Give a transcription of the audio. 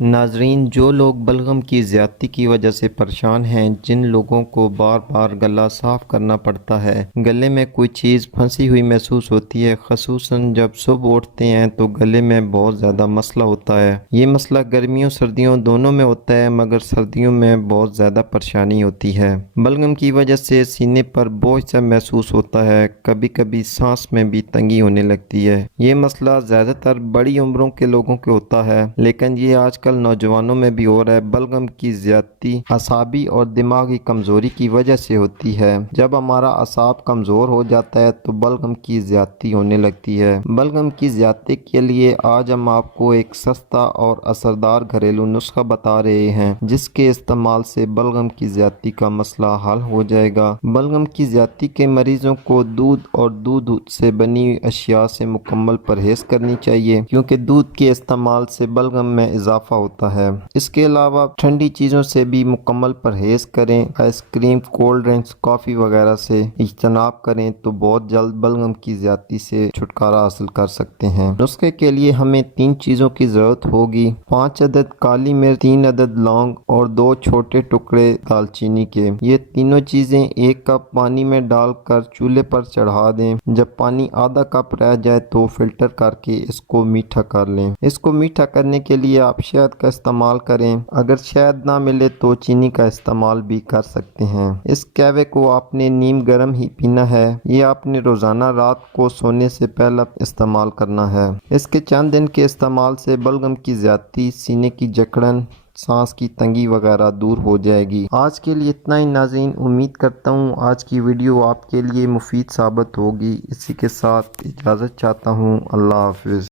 ناظرین، جو لوگ بلغم کی زیادتی کی وجہ سے پریشان ہیں، جن لوگوں کو بار بار گلا صاف کرنا پڑتا ہے، گلے میں کوئی چیز پھنسی ہوئی محسوس ہوتی ہے، خصوصاً جب صبح اٹھتے ہیں تو گلے میں بہت زیادہ مسئلہ ہوتا ہے۔ یہ مسئلہ گرمیوں سردیوں دونوں میں ہوتا ہے، مگر سردیوں میں بہت زیادہ پریشانی ہوتی ہے۔ بلغم کی وجہ سے سینے پر بوجھ سا محسوس ہوتا ہے، کبھی کبھی سانس میں بھی تنگی ہونے لگتی ہے۔ یہ مسئلہ زیادہ تر بڑی عمروں کے لوگوں کے ہوتا ہے، لیکن یہ آج کل نوجوانوں میں بھی ہو رہا ہے۔ بلغم کی زیادتی اعصابی اور دماغی کمزوری کی وجہ سے ہوتی ہے۔ جب ہمارا اعصاب کمزور ہو جاتا ہے تو بلغم کی زیادتی ہونے لگتی ہے۔ بلغم کی زیادتی کے لیے آج ہم آپ کو ایک سستا اور اثردار گھریلو نسخہ بتا رہے ہیں، جس کے استعمال سے بلغم کی زیادتی کا مسئلہ حل ہو جائے گا۔ بلغم کی زیادتی کے مریضوں کو دودھ اور دودھ سے بنی اشیاء سے مکمل پرہیز کرنی چاہیے، کیونکہ دودھ کے استعمال سے بلغم میں اضافہ ہوتا ہے۔ اس کے علاوہ ٹھنڈی چیزوں سے بھی مکمل پرہیز کریں۔ آئس کریم، کولڈ ڈرنکس، کافی وغیرہ سے اجتناب کریں تو بہت جلد بلغم کی زیادتی سے چھٹکارا حاصل کر سکتے ہیں۔ نسخے کے لیے ہمیں 3 چیزوں کی ضرورت ہوگی: 5 عدد کالی مرچ، 3 عدد لونگ اور 2 چھوٹے ٹکڑے دال چینی کے۔ یہ تینوں چیزیں 1 کپ پانی میں ڈال کر چولہے پر چڑھا دیں۔ جب پانی آدھا کپ رہ جائے تو فلٹر کر کے اس کو میٹھا کر لیں۔ اس کو میٹھا کرنے کے لیے آپ شہد کا استعمال کریں، اگر شہد نہ ملے تو چینی کا استعمال بھی کر سکتے ہیں۔ اس قہوے کو آپ نے نیم گرم ہی پینا ہے۔ یہ آپ نے روزانہ رات کو سونے سے پہلے استعمال کرنا ہے۔ اس کے چند دن کے استعمال سے بلغم کی زیادتی، سینے کی جکڑن، سانس کی تنگی وغیرہ دور ہو جائے گی۔ آج کے لیے اتنا ہی ناظرین، امید کرتا ہوں آج کی ویڈیو آپ کے لیے مفید ثابت ہوگی۔ اسی کے ساتھ اجازت چاہتا ہوں۔ اللہ حافظ۔